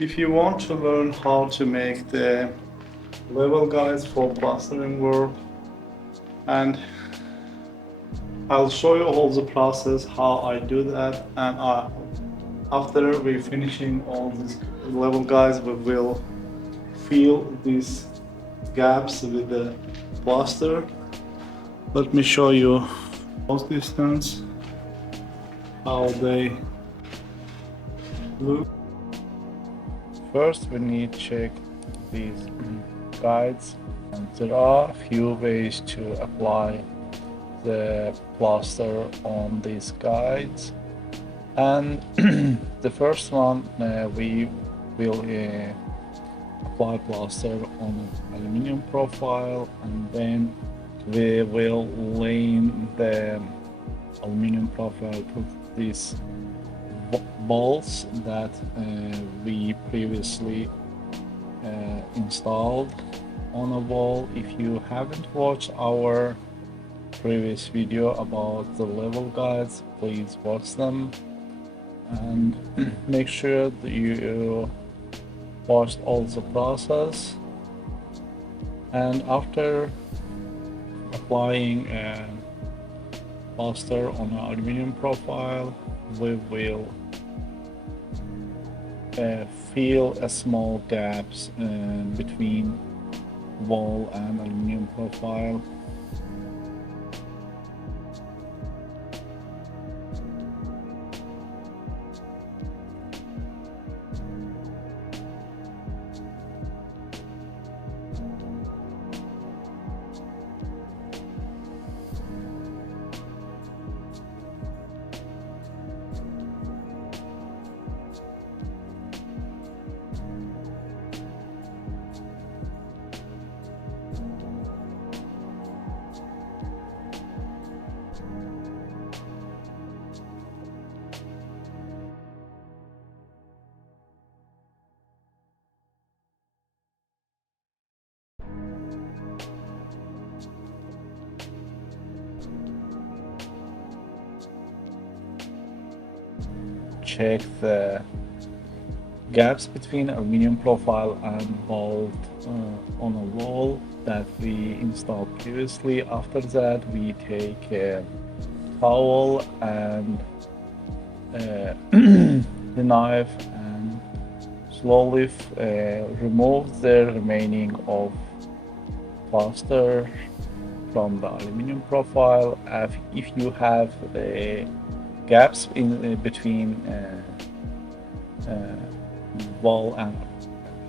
If you want to learn how to make the level guides for plastering work, and I'll show you all the process how I do that, and after we finishing all these level guides, we will fill these gaps with the plaster. Let me show you post distance, how they look. First, we need to check these guides. And there are a few ways to apply the plaster on these guides. And the first one, we will apply plaster on an aluminum profile, and then we will lay the aluminum profile to these balls that we previously installed on a wall. If you haven't watched our previous video about the level guides, please watch them, and make sure that you watched all the process. And after applying plaster on an aluminum profile, we will fill a small gaps between wall and aluminum profile. Check the gaps between aluminum profile and bolt on a wall that we installed previously. After that, we take a towel and the knife and slowly remove the remaining of plaster from the aluminum profile. If you have gaps in between wall and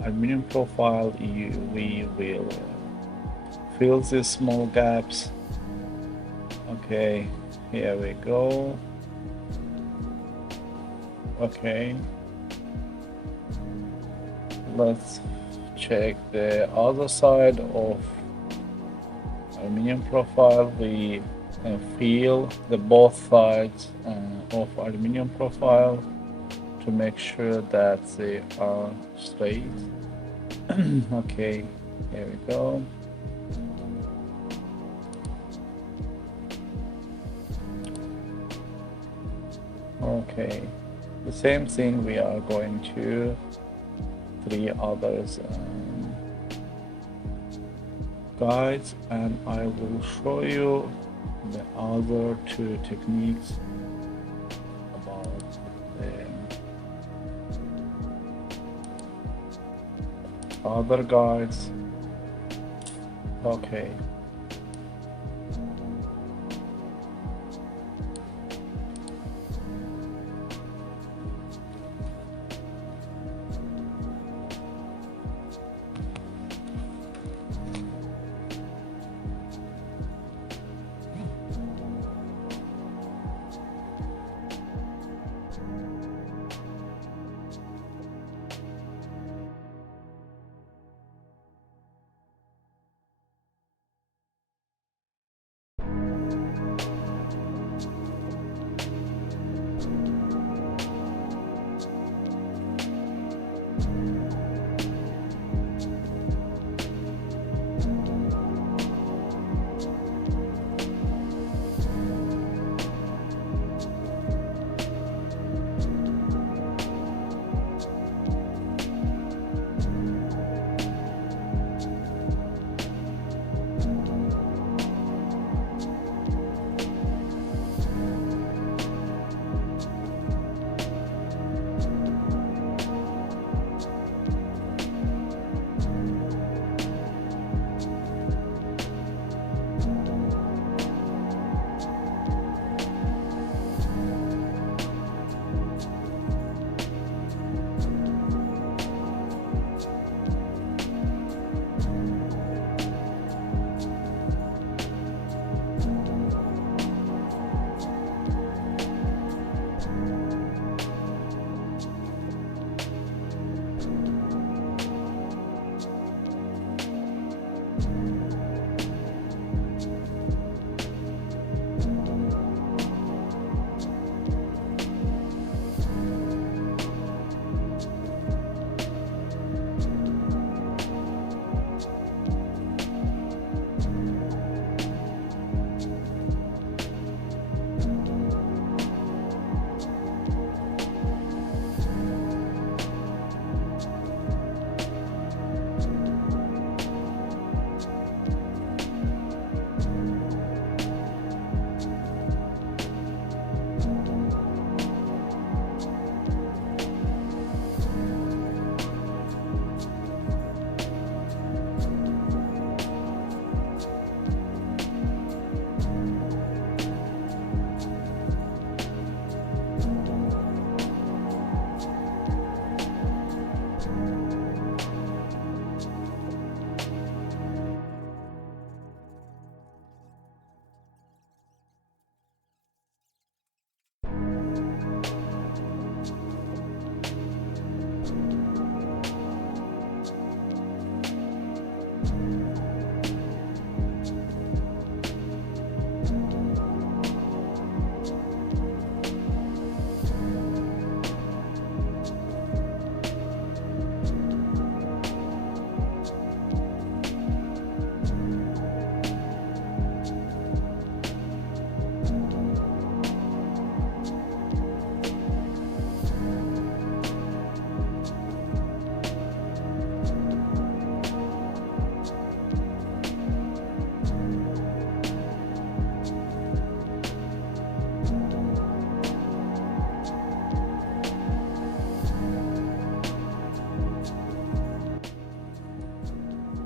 aluminum profile, we will fill these small gaps. Okay, here we go. Okay, let's check the other side of aluminum profile. We fill the both sides of aluminum profile to make sure that they are straight. Okay, here we go. Okay, the same thing we are going to 3 others guides, and I will show you the other 2 techniques about the other guides. Okay.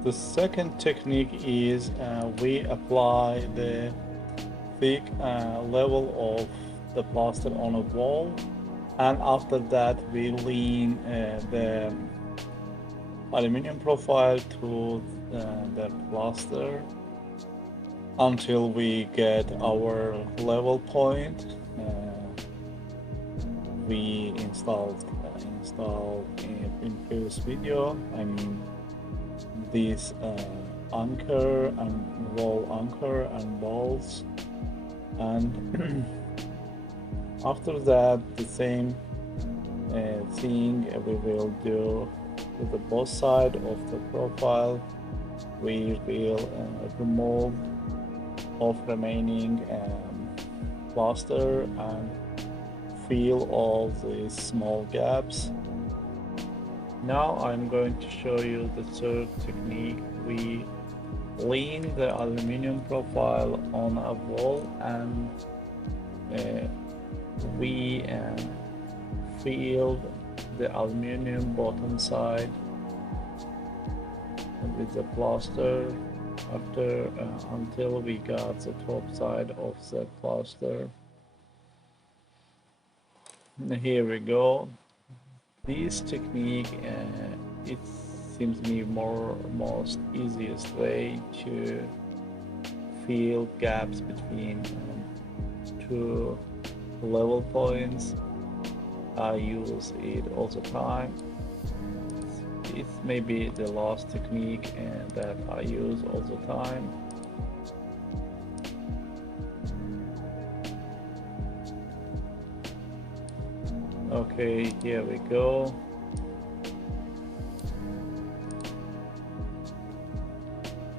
The second technique is we apply the thick level of the plaster on a wall, and after that we lean the aluminum profile to the plaster until we get our level point. We installed in previous video. I mean, this anchor and wall anchor and balls, and after that the same thing we will do with the both side of the profile. We will remove of remaining plaster and fill all these small gaps. Now I'm going to show you the third technique. We lean the aluminum profile on a wall, and we fill the aluminum bottom side with the plaster after until we got the top side of the plaster. Here we go. This technique, it seems to me most easiest way to fill gaps between two level points. I use it all the time. It may be the last technique that I use all the time. Okay, here we go.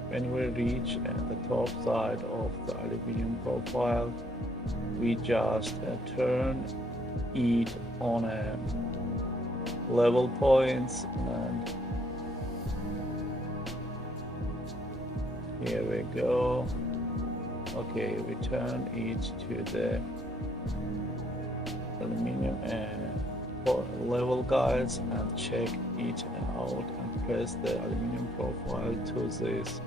When we reach the top side of the aluminum profile, we just turn it on a level points, and here we go. Okay, we turn it to the aluminum level guides and check it out, and press the aluminum profile to this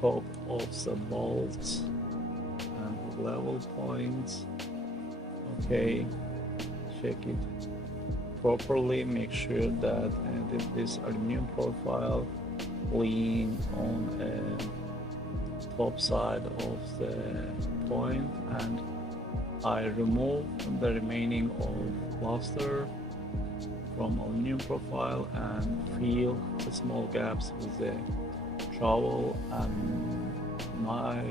top of the bolts and level points. Okay, check it properly, make sure that this aluminum profile lean on the top side of the point, and I remove the remaining of plaster from aluminum profile and fill the small gaps with the trowel and knife